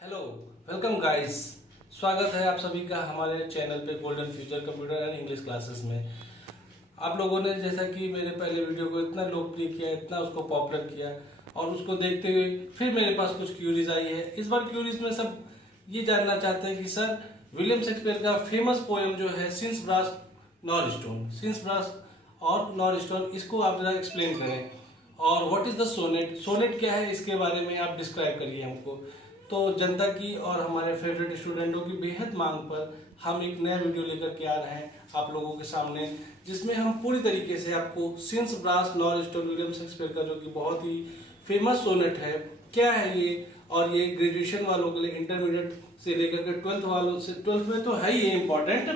Hello, welcome guys. स्वागत है आप सभी का हमारे चैनल पे golden future computer and English classes में। आप लोगों ने जैसा कि मेरे पहले वीडियो को इतना लोकप्रिय किया, इतना उसको पॉपुलर किया और उसको देखते हुए फिर मेरे पास कुछ क्यूरीज आई है। इस बार क्यूरीज में सब ये जानना चाहते हैं कि सर विलियम शेक्सपियर का फेमस पोएम जो है सिंस ब्रास नॉर और नॉर स्टोन, इसको आप जरा एक्सप्लेन करें। और what is the sonnet, sonnet क्या है, इसके बारे में आप डिस्क्राइब करिए हमको। तो जनता की और हमारे फेवरेट स्टूडेंटों की बेहद मांग पर हम एक नया वीडियो लेकर के आ रहे हैं आप लोगों के सामने, जिसमें हम पूरी तरीके से आपको since brass nor stone William Shakespeare का जो कि बहुत ही फेमस सोनेट है, क्या है ये, और ये ग्रेजुएशन वालों के लिए, इंटरमीडिएट से लेकर के 12th वालों से, 12th में तो है ही इम्पोर्टेंट,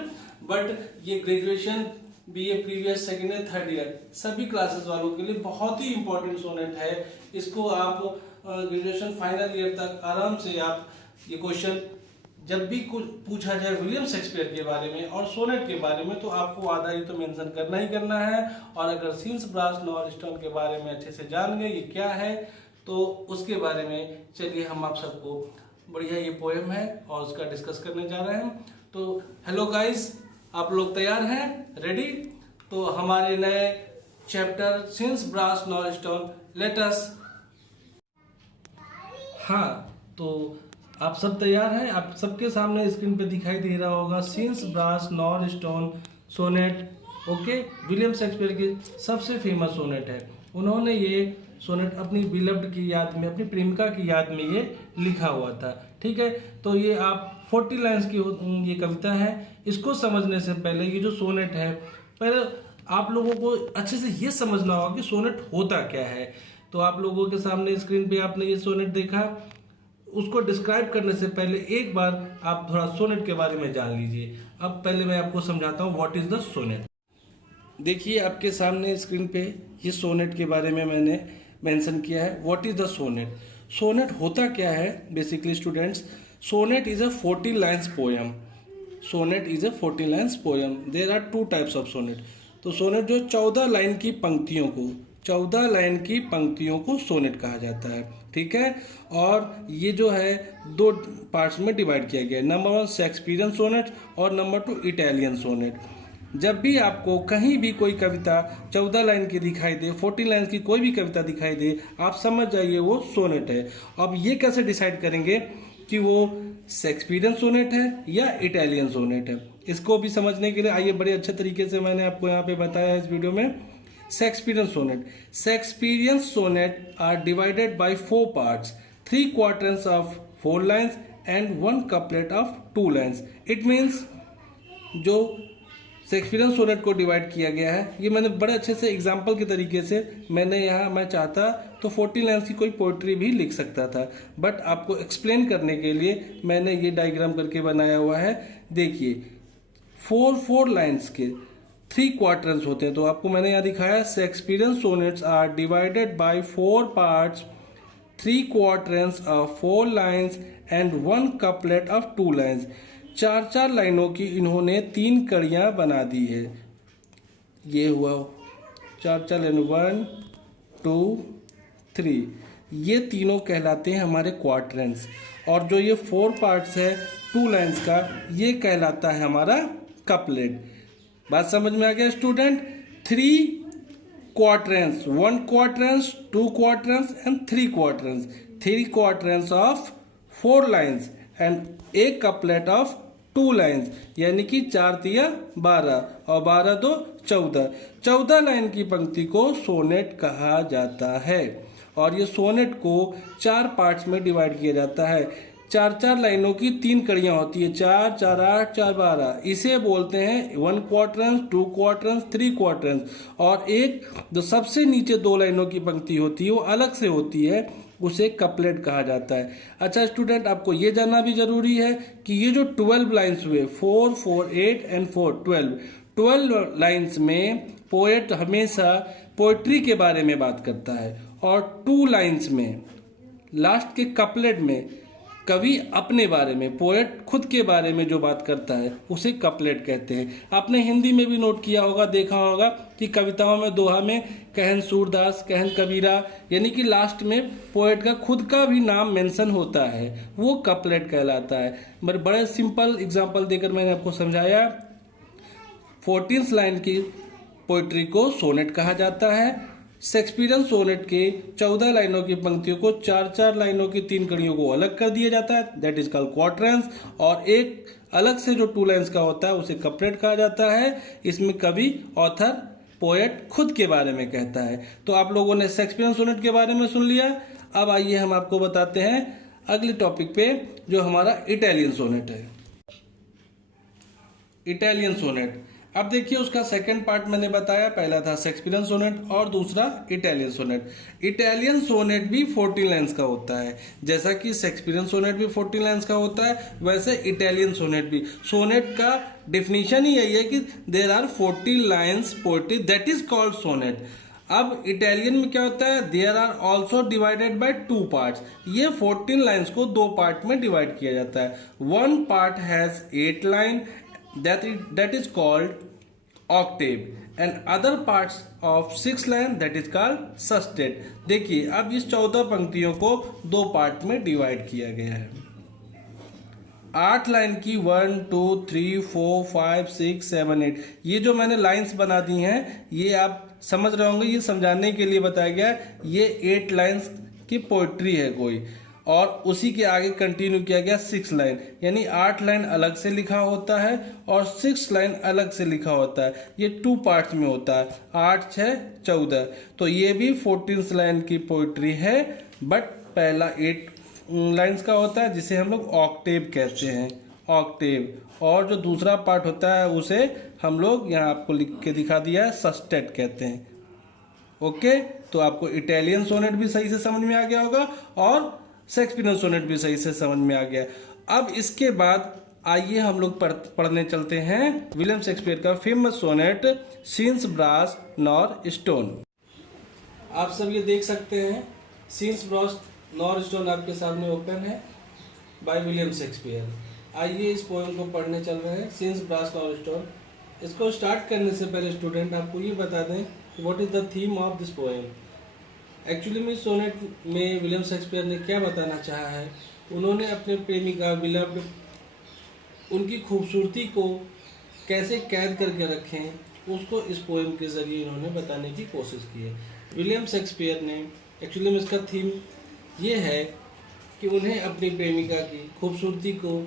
बट ये graduation BA previous second and third year सभी क्लासेस वालों के लिए बहुत ही इंपॉर्टेंट सोनेट है। इसको आप ग्रेजुएशन फाइनल ईयर तक आराम से आप ये क्वेश्चन जब भी कुछ पूछा जाए विलियम शेक्सपियर के बारे में और सोनेट के बारे में तो आपको आधा ही तो मेंशन करना ही करना है। और अगर सिंस ब्रास नॉर स्टोन के बारे में अच्छे से जान गए ये क्या है तो उसके बारे में चलिए हम आप सबको बढ़िया ये पोएम है और उसका डिस्कस करने जा रहे हैं। तो हेलो गाइस, आप लोग तैयार हैं, रेडी? तो हमारे नए chapter since brass nor stone let us. हाँ, तो आप सब तैयार हैं? आप सबके सामने स्क्रीन पे दिखाई दे रहा होगा since brass nor stone sonnet. Okay, William Shakespeare की सबसे फेमस सोनेट है। उन्होंने ये सोनेट अपनी बिलव्ड की याद में, अपनी प्रेमिका की याद में ये लिखा हुआ था। ठीक है, तो ये आप 40 लाइन्स की ये कविता है। इसको समझने से पहले ये जो सोनेट है, पहले आप लोगों को अच्छे से ये समझना होगा कि सोनेट होता क्या है। तो आप लोगों के सामने स्क्रीन पे आपने ये सोनेट देखा, उसको डिस्क्राइब करने से पहले एक बार आप थोड़ा सोनेट के बारे में जान लीजिए। अब पहले मैं आपको समझाता हूँ व्हाट इज द सोनेट। देखिए आपके सामने स्क्रीन पे ये सोनेट के बारे में मैंने मेंशन किया है। What is the sonnet, sonnet होता क्या है basically students. Sonnet is a 40 lines poem. Sonnet is a 40 lines poem. There are 2 types of sonnet. तो सोनेट जो 14 लाइन की पंक्तियों को, 14 लाइन की पंक्तियों को सोनेट कहा जाता है। ठीक है, और ये जो है 2 पार्ट्स में डिवाइड किया गया है। नंबर 1 शेक्सपियरियन सोनेट और नंबर 2 इटालियन सोनेट। जब भी आपको कहीं भी कोई कविता 14 लाइन की दिखाई दे, 14 लाइन की कोई भी कविता दिखाई दे, आप समझ जाइए वो सोनेट है। अब ये कैसे डिसाइड करेंगे कि वो शेक्सपियरियन सोनेट है या इटालियन सोनेट है? इसको भी समझने के लिए आइए बड़े अच्छे तरीके से मैंने आपको यहाँ पे बताया इस वीडियो में। Shakespearean sonnet. Shakespearean sonnet are divided by 4 parts, 3 quatrains of 4 lines and 1 couplet of 2 lines. It means जो शेक्सपियरियन सोनेट को डिवाइड किया गया है, ये मैंने बड़े अच्छे से एग्जाम्पल के तरीके से मैंने यहाँ, मैं चाहता तो 40 लाइन्स की कोई पोइट्री भी लिख सकता था, बट आपको एक्सप्लेन करने के लिए मैंने ये डायग्राम करके बनाया हुआ है। देखिए 4 लाइन्स के 3 क्वार्टर्स होते हैं। तो आपको मैंने यहाँ दिखाया Shakespearean sonnets are divided by 4 parts, 3 quarters of 4 lines and 1 couplet of 2 lines. 4 लाइनों की इन्होंने 3 कड़ियाँ बना दी है। ये हुआ 4 लाइन, 1 2 3, ये तीनों कहलाते हैं हमारे क्वार्टर्स। और जो ये 4 पार्ट्स है 2 लाइन्स का, ये कहलाता है हमारा कपलेट। बात समझ में आ गया student? 3 quarters, 1 quarters, 2 quarters and 3 quarters. 3 quarters of 4 lines and एक कपलेट ऑफ 2 लाइन्स, यानी कि 4 तिया 12 और 12 तो 14। 14 लाइन की पंक्ति को सोनेट कहा जाता है। और ये सोनेट को 4 पार्ट्स में डिवाइड किया जाता है। 4 लाइनों की 3 कड़ियां होती है, 4 4 8 4 12। इसे बोलते हैं 1 क्वार्टर्स, 2 क्वार्टर्स, 3 क्वार्टर्स। और एक जो सबसे नीचे 2 लाइनों की पंक्ति होती है वो अलग से होती है, उसे कपलेट कहा जाता है। अच्छा स्टूडेंट, आपको ये जानना भी जरूरी है कि ये जो 12 लाइन्स हुए, 4 4 8 एंड 4 12 लाइन्स में पोएट हमेशा पोएट्री के बारे में बात करता है। और 2 लाइन्स में, लास्ट के कपलेट में कवि अपने बारे में, पोएट खुद के बारे में जो बात करता है उसे कपलेट कहते हैं। आपने हिंदी में भी नोट किया होगा, देखा होगा कि कविताओं में, दोहा में कहन सूरदास, कहन कबीरा, यानी कि लास्ट में पोएट का खुद का भी नाम मेंशन होता है, वो कपलेट कहलाता है। बड़े सिंपल एग्जांपल देकर मैंने आपको समझाया। 14 लाइन की पोइट्री को सोनेट कहा जाता है। शेक्सपियरियन सोनेट के 14 लाइनों की पंक्तियों को 4-4 लाइनों की 3 कड़ियों को अलग कर दिया जाता है, दैट इज कॉल्ड क्वार्ट्रेंस। और एक अलग से जो 2 लाइन्स का होता है उसे कपलेट कहा जाता है। इसमें कवि, ऑथर, पोएट खुद के बारे में कहता है। तो आप लोगों ने शेक्सपियरियन सोनेट के बारे में सुन लिया। अब आइए हम आपको बताते हैं अगले टॉपिक पे, जो हमारा इटालियन सोनेट है। इटालियन सोनेट, अब देखिए उसका सेकंड पार्ट मैंने बताया, पहला था शेक्सपियरियन सोनेट और दूसरा इटालियन सोनेट। इटालियन सोनेट भी 14 लाइन्स का होता है, जैसा कि शेक्सपियरियन सोनेट भी 14 लाइन्स का होता है, वैसे इटालियन सोनेट भी। सोनेट का डेफिनेशन ही यही है कि there are 14 lines poetry, that is called sonnet. अब इटालियन में क्या होता है, there are also divided by 2 parts. ये 14 लाइन्स को 2 पार्ट में डिवाइड किया जाता है। 1 part has 8 line, that is called octave, and other parts of 6 line that is called sestet। देखिए अब इस 14 पंक्तियों को 2 पार्ट में डिवाइड किया गया है। 8 लाइन की 1 2 3 4 5 6 7 8, ये जो मैंने लाइंस बना दी हैं ये आप समझ रहे होंगे, ये समझाने के लिए बताया गया। ये 8 लाइंस की पोइट्री है कोई, और उसी के आगे कंटिन्यू किया गया 6 लाइन, यानी 8 लाइन अलग से लिखा होता है और 6 लाइन अलग से लिखा होता है। ये 2 पार्ट्स में होता है, 8 6 14। तो ये भी 14 लाइन की पोइट्री है, बट पहला 8 लाइन्स का होता है जिसे हम लोग ऑक्टेव कहते हैं, ऑक्टेव। और जो दूसरा पार्ट होता है उसे हम लोग यहाँ आपको लिख के दिखा दिया है, सस्टेट कहते हैं। ओके, तो आपको इटालियन सोनेट भी सही से समझ में आ गया होगा और शेक्सपियरियन सोनेट भी सही से समझ में आ गया। अब इसके बाद आइए हम लोग पढ़ने चलते हैं विलियम शेक्सपियर का famous sonnet since brass nor stone. आप सब ये देख सकते हैं, सीन्स ब्रास नॉर स्टोन आपके सामने ओपन है बाय विलियम शेक्सपियर। आइए इस पोएम को पढ़ने चल रहे हैं, सीन्स ब्रास नॉर स्टोन। इसको स्टार्ट करने से पहले स्टूडेंट आपको ये बता दें कि what is the theme of this poem. Actually में सोनेट में विलियम शेक्सपियर ने क्या बताना चाहा है, उन्होंने अपने प्रेमिका विलव्ड, उनकी खूबसूरती को कैसे कैद करके रखें उसको इस पोएम के ज़रिए इन्होंने बताने की कोशिश की है। विलियम शेक्सपियर ने एक्चुअली में इसका थीम ये है कि उन्हें अपनी प्रेमिका की खूबसूरती को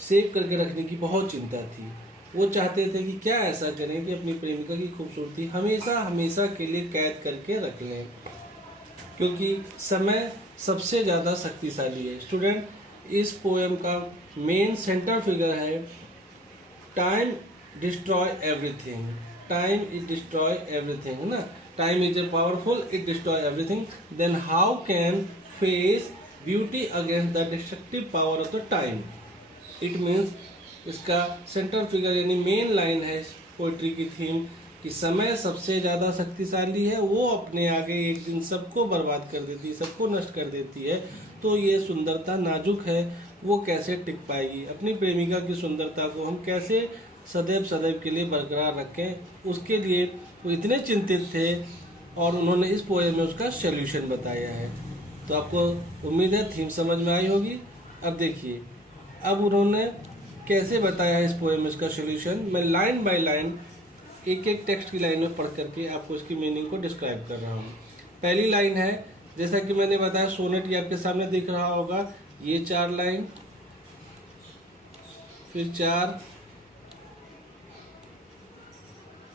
सेव करके रखने की बहुत चिंता थी। वो चाहते थे कि क्या ऐसा करें कि अपनी प्रेमिका की खूबसूरती हमेशा हमेशा के लिए कैद करके रख लें, क्योंकि समय सबसे ज़्यादा शक्तिशाली है। स्टूडेंट, इस पोएम का मेन सेंटर फिगर है time destroy everything. Time is destroy everything, है ना। Time is a powerful, it destroy everything, then how can face beauty against the destructive power of the time. It means इसका centre figure यानी main line है इस poetry की theme कि समय सबसे ज़्यादा शक्तिशाली है, वो अपने आगे एक दिन सबको बर्बाद कर देती है, सबको नष्ट कर देती है। तो ये सुंदरता नाजुक है, वो कैसे टिक पाएगी। अपनी प्रेमिका की सुंदरता को हम कैसे सदैव सदैव के लिए बरकरार रखें, उसके लिए वो इतने चिंतित थे और उन्होंने इस पोएम में उसका सॉल्यूशन बताया है। तो आपको उम्मीद है थीम समझ में आई होगी। अब देखिए, अब उन्होंने कैसे बताया है इस पोएम में इसका सॉल्यूशन। मैं लाइन बाय लाइन एक एक टेक्स्ट की लाइन में पढ़ करके आपको इसकी मीनिंग को डिस्क्राइब कर रहा हूँ। पहली लाइन है, जैसा कि मैंने बताया सोनेट ये आपके सामने दिख रहा होगा, ये 4 लाइन, फिर 4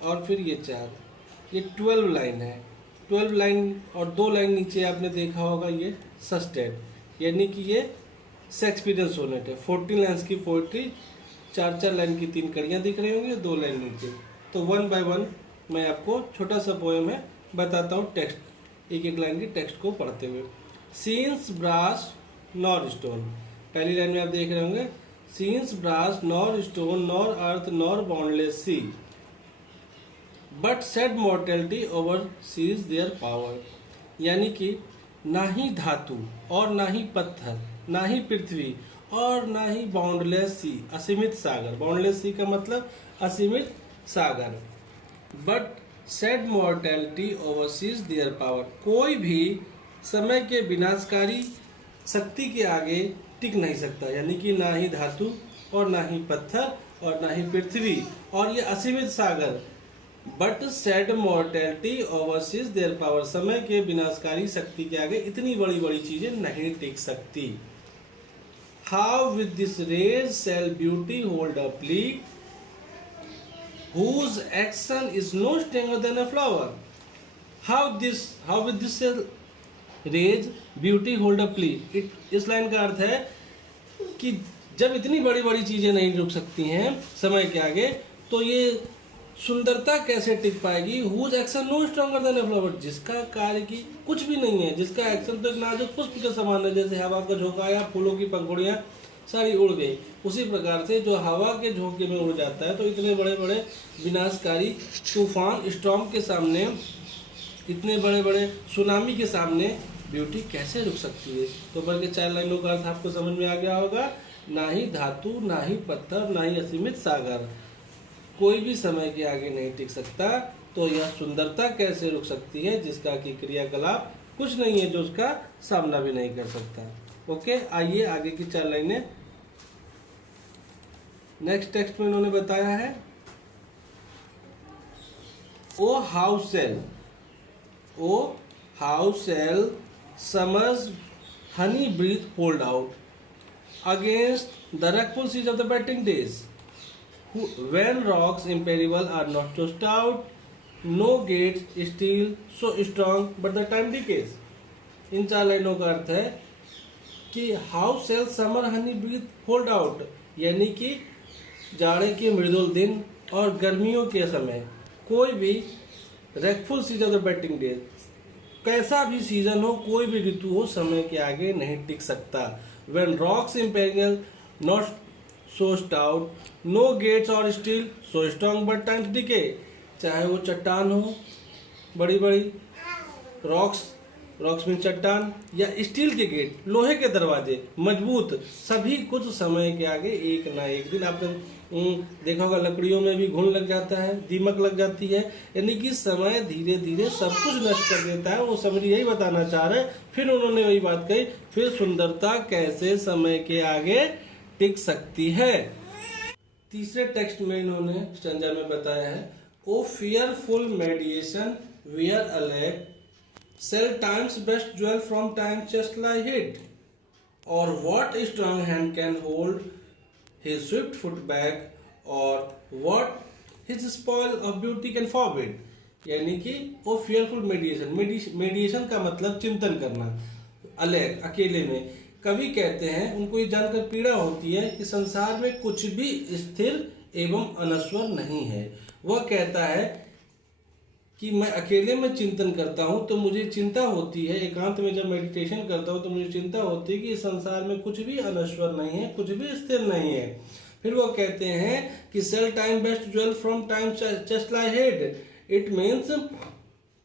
और फिर ये 4, ये 12 लाइन है। 12 लाइन और 2 लाइन नीचे आपने देखा होगा ये सस्टेट, यानी कि ये शेक्सपियरियन सोनेट है। 14 लाइन्स की पोइट्री, 4-4 लाइन की 3 कड़ियाँ दिख रही होंगी, 2 लाइन नीचे। तो 1 बाय 1 मैं आपको छोटा सा पोएम है बताता हूँ, टेक्स्ट एक एक लाइन की टेक्स्ट को पढ़ते हुए। सीन्स ब्रास नॉर स्टोन, पहली लाइन में आप देख रहे होंगे, since brass nor stone nor earth nor boundless sea but sad mortality over sways their power. यानी कि ना ही धातु और ना ही पत्थर, ना ही पृथ्वी और ना ही बाउंडलेस सी, असीमित सागर। बाउंडलेस सी का मतलब असीमित सागर। But sad mortality o'ersways their power, कोई भी समय के विनाशकारी शक्ति के आगे टिक नहीं सकता, यानी कि ना ही धातु और ना ही पत्थर और ना ही पृथ्वी और ये असीमित सागर। But sad mortality o'ersways their power, समय के विनाशकारी शक्ति के आगे इतनी बड़ी बड़ी चीजें नहीं टिक सकती। How with this rage shall beauty hold a plea, whose action is no stronger than a flower. How with this rage beauty hold up plea. इस लाइन का अर्थ है कि जब इतनी बड़ी बड़ी चीजें नहीं रुक सकती हैं समय के आगे, तो ये सुंदरता कैसे टिक पाएगी। whose action no stronger than a flower, जिसका कार्य की कुछ भी नहीं है, जिसका एक्शन तो एक नाजुक पुष्प के समान है, जैसे हवा का झोंका या फूलों की पंखुड़ियां सारी उड़ गई, उसी प्रकार से जो हवा के झोंके में उड़ जाता है, तो इतने बड़े बड़े विनाशकारी तूफान स्टॉर्म के सामने, इतने बड़े बड़े सुनामी के सामने ब्यूटी कैसे रुक सकती है। तो ऊपर के 4 लाइनों का अर्थ आपको समझ में आ गया होगा। ना ही धातु, ना ही पत्थर, ना ही असीमित सागर, कोई भी समय के आगे नहीं टिक सकता, तो यह सुंदरता कैसे रुक सकती है जिसका कि क्रियाकलाप कुछ नहीं है, जो उसका सामना भी नहीं कर सकता। ओके, आइए आगे की 4 लाइनें। नेक्स्ट टेक्स्ट में उन्होंने बताया है, O how shall summer's honey breath hold out against the wrackful siege of the battering days, when rocks impregnable are not so stout, no gates steel so strong but the time decays. इन 4 लाइनों का अर्थ है कि how shall summer honey breath hold out, यानी कि जाड़े के मृदुल दिन और गर्मियों के समय कोई भी wrackful season of the battering day, कैसा भी सीजन हो, कोई भी ऋतु हो, समय के आगे नहीं टिक सकता। When rocks imperial not so stout, no gates और steel so strong but times decay, चाहे वो चट्टान हो, बड़ी बड़ी रॉक्स में चट्टान, या स्टील के गेट, लोहे के दरवाजे मजबूत, सभी कुछ समय के आगे एक ना एक दिन, आपने देखा होगा लकड़ियों में भी घुन लग जाता है, दीमक लग जाती है, यानी कि समय धीरे धीरे सब कुछ नष्ट कर देता है। वो समरी यही बताना चाह रहे हैं। फिर उन्होंने वही बात कही, फिर सुंदरता कैसे समय के आगे टिक सकती है। तीसरे टेक्स्ट में इन्होंने स्टैंजा में बताया है, O fearful mediation where alack shall time's best jewel from time's chest lie hid, or what strong hand can hold his swift foot back, or what his spoil of beauty can forbid। यानी कि वो fearful मेडिएशन का मतलब चिंतन करना, अलग अकेले में। कवि कहते हैं, उनको ये जानकर पीड़ा होती है कि संसार में कुछ भी स्थिर एवं अनश्वर नहीं है। वह कहता है कि मैं अकेले में चिंतन करता हूँ तो मुझे चिंता होती है, एकांत में जब मेडिटेशन करता हूँ तो मुझे चिंता होती है कि इस संसार में कुछ भी अनश्वर नहीं है, कुछ भी स्थिर नहीं है। फिर वो कहते हैं कि shall time best jewel from time chest lie hid, it means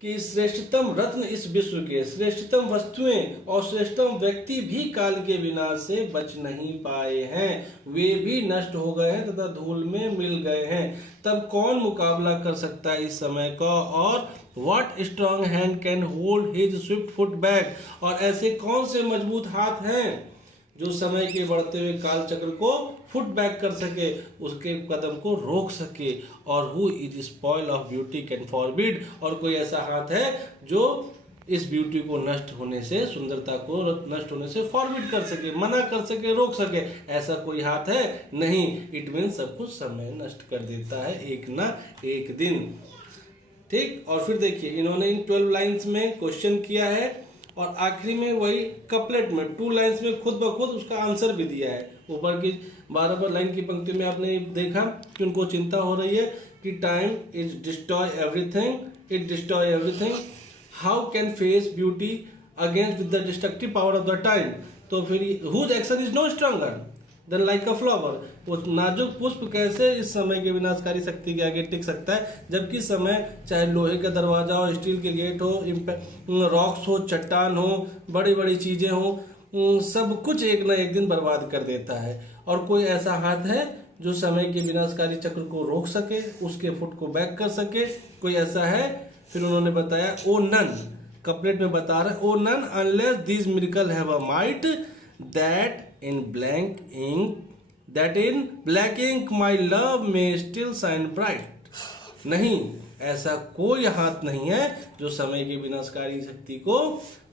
कि श्रेष्ठतम रत्न इस विश्व के, श्रेष्ठतम वस्तुएं और श्रेष्ठतम व्यक्ति भी काल के विनाश से बच नहीं पाए हैं, वे भी नष्ट हो गए हैं तथा धूल में मिल गए हैं। तब कौन मुकाबला कर सकता है इस समय का, और what strong hand can hold his Swift foot back, और ऐसे कौन से मजबूत हाथ हैं जो समय के बढ़ते हुए काल चक्र को फुट बैक कर सके, उसके कदम को रोक सके। और who is spoil of beauty can forbid, और कोई ऐसा हाथ है जो इस ब्यूटी को नष्ट होने से, सुंदरता को नष्ट होने से फॉरबिड कर सके, मना कर सके, रोक सके। ऐसा कोई हाथ है नहीं। इट मीन सब कुछ समय नष्ट कर देता है एक ना एक दिन। ठीक, और फिर देखिए इन्होंने इन 12 लाइन्स में क्वेश्चन किया है और आखिरी में वही कपलेट में 2 लाइन्स में खुद ब खुद उसका आंसर भी दिया है। ऊपर की 12 लाइन की पंक्ति में आपने देखा कि उनको चिंता हो रही है कि time is destroy everything, it destroy everything, how can face beauty against with the destructive power of the time. तो फिर whose action is no stronger, than like a flower, वो नाजुक पुष्प कैसे इस समय के विनाशकारी शक्ति के आगे टिक सकता है, जबकि समय चाहे लोहे का दरवाजा हो, स्टील के गेट हो, रॉक्स हो, चट्टान हो, बड़ी बड़ी चीजें हो, सब कुछ एक ना एक दिन बर्बाद कर देता है। और कोई ऐसा हाथ है जो समय के विनाशकारी चक्र को रोक सके, उसके फुट को बैक कर सके? कोई ऐसा है? फिर उन्होंने बताया, ओ नन, कपलेट में बता रहे, O none unless this miracle have a might that in black ink my love may still shine bright. नहीं, ऐसा कोई हाथ नहीं है जो समय की विनाशकारी शक्ति को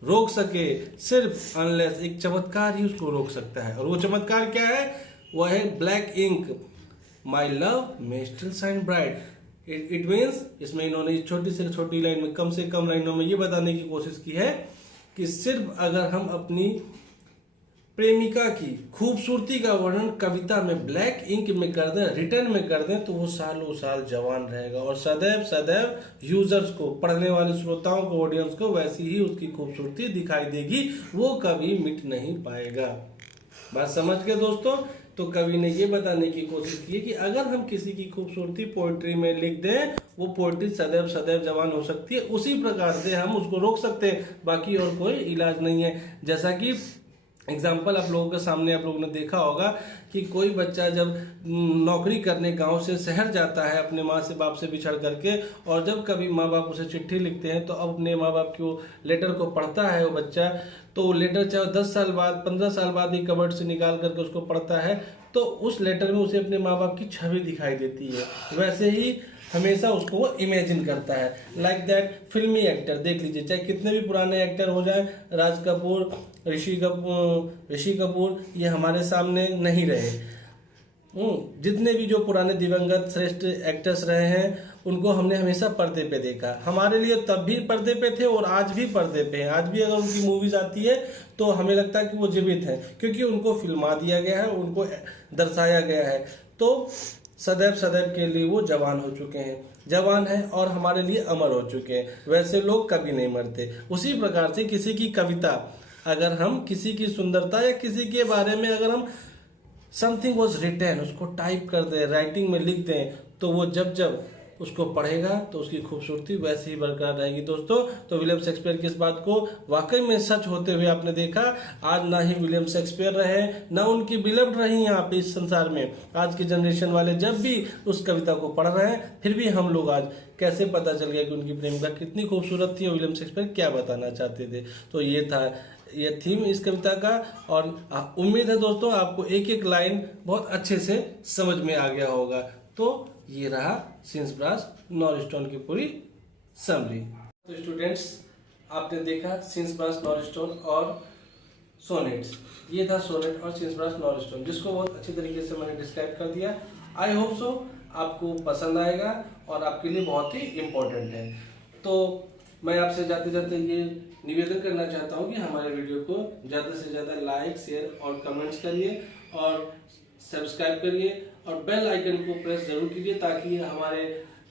रोक सके, सिर्फ अनलेस एक चमत्कार ही उसको रोक सकता है। और वो चमत्कार क्या है? वह है black ink my love may still shine bright. It means, इसमें इन्होंने छोटी से छोटी लाइन में, कम से कम लाइनों में ये बताने की कोशिश की है कि सिर्फ अगर हम अपनी प्रेमिका की खूबसूरती का वर्णन कविता में ब्लैक इंक में कर दें, रिटर्न में कर दें, तो वो सालों साल जवान रहेगा और सदैव सदैव यूजर्स को, पढ़ने वाले श्रोताओं को, ऑडियंस को वैसी ही उसकी खूबसूरती दिखाई देगी, वो कभी मिट नहीं पाएगा। बात समझ गए दोस्तों? तो कवि ने ये बताने की कोशिश की है कि अगर हम किसी की खूबसूरती पोएट्री में लिख दें, वो पोएट्री सदैव सदैव जवान हो सकती है, उसी प्रकार से हम उसको रोक सकते हैं, बाकी और कोई इलाज नहीं है। जैसा कि एग्जाम्पल आप लोगों के सामने आप लोगों ने देखा होगा कि कोई बच्चा जब नौकरी करने गांव से शहर जाता है अपने माँ से बाप से बिछड़ करके, और जब कभी माँ बाप उसे चिट्ठी लिखते हैं तो अपने माँ बाप की वो लेटर को पढ़ता है वो बच्चा, तो वो लेटर चाहे 10 साल बाद 15 साल बाद ही कबर्ड से निकाल करके उसको पढ़ता है, तो उस लेटर में उसे अपने माँ बाप की छवि दिखाई देती है। वैसे ही हमेशा उसको वो इमेजिन करता है। लाइक दैट फिल्मी एक्टर देख लीजिए, चाहे कितने भी पुराने एक्टर हो जाए, राज कपूर, ऋषि कपूर ये हमारे सामने नहीं रहे। जितने भी जो पुराने दिवंगत श्रेष्ठ एक्टर्स रहे हैं उनको हमने हमेशा पर्दे पे देखा। हमारे लिए तब भी पर्दे पे थे और आज भी पर्दे पे हैं। आज भी अगर उनकी मूवीज आती है तो हमें लगता है कि वो जीवित हैं, क्योंकि उनको फिल्मा दिया गया है, उनको दर्शाया गया है। तो सदैव सदैव के लिए वो जवान हो चुके हैं, जवान है और हमारे लिए अमर हो चुके हैं। वैसे लोग कभी नहीं मरते। उसी प्रकार से किसी की कविता, अगर हम किसी की सुंदरता या किसी के बारे में अगर हम समथिंग वॉज रिटन, उसको टाइप कर दें, राइटिंग में लिख दें, तो वो जब जब उसको पढ़ेगा तो उसकी खूबसूरती वैसे ही बरकरार रहेगी दोस्तों। तो विलियम शेक्सपियर की इस बात को वाकई में सच होते हुए आपने देखा। आज ना ही विलियम शेक्सपियर रहे, ना उनकी बिलव्ड रही यहाँ पे इस संसार में। आज की जनरेशन वाले जब भी उस कविता को पढ़ रहे हैं, फिर भी हम लोग आज कैसे पता चल गया कि उनकी प्रेमिका कितनी खूबसूरत थी और विलियम शेक्सपियर क्या बताना चाहते थे। तो ये था ये थीम इस कविता का, और उम्मीद है दोस्तों आपको एक एक लाइन बहुत अच्छे से समझ में आ गया होगा। तो ये रहा सिंस ब्रास नॉरस्टोन की पूरी समरी। तो स्टूडेंट्स, आपने देखा सिंस ब्रास नॉरस्टोन और सोनेट्स। ये था सोनेट और सिंस ब्रास नॉरस्टोन, जिसको बहुत अच्छी तरीके से मैंने डिस्क्राइब कर दिया। आई होप सो आपको पसंद आएगा और आपके लिए बहुत ही इम्पोर्टेंट है। तो मैं आपसे जाते जाते ये निवेदन करना चाहता हूँ कि हमारे वीडियो को ज़्यादा से ज़्यादा लाइक, शेयर और कमेंट्स करिए और सब्सक्राइब करिए और बेल आइकन को प्रेस जरूर कीजिए, ताकि हमारे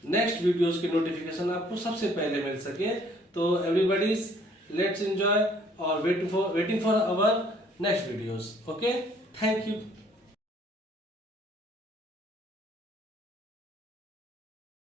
नेक्स्ट वीडियोस की नोटिफिकेशन आपको सबसे पहले मिल सके। तो एवरीबॉडी लेट्स एंजॉय और waiting for our next videos. Okay, thank you.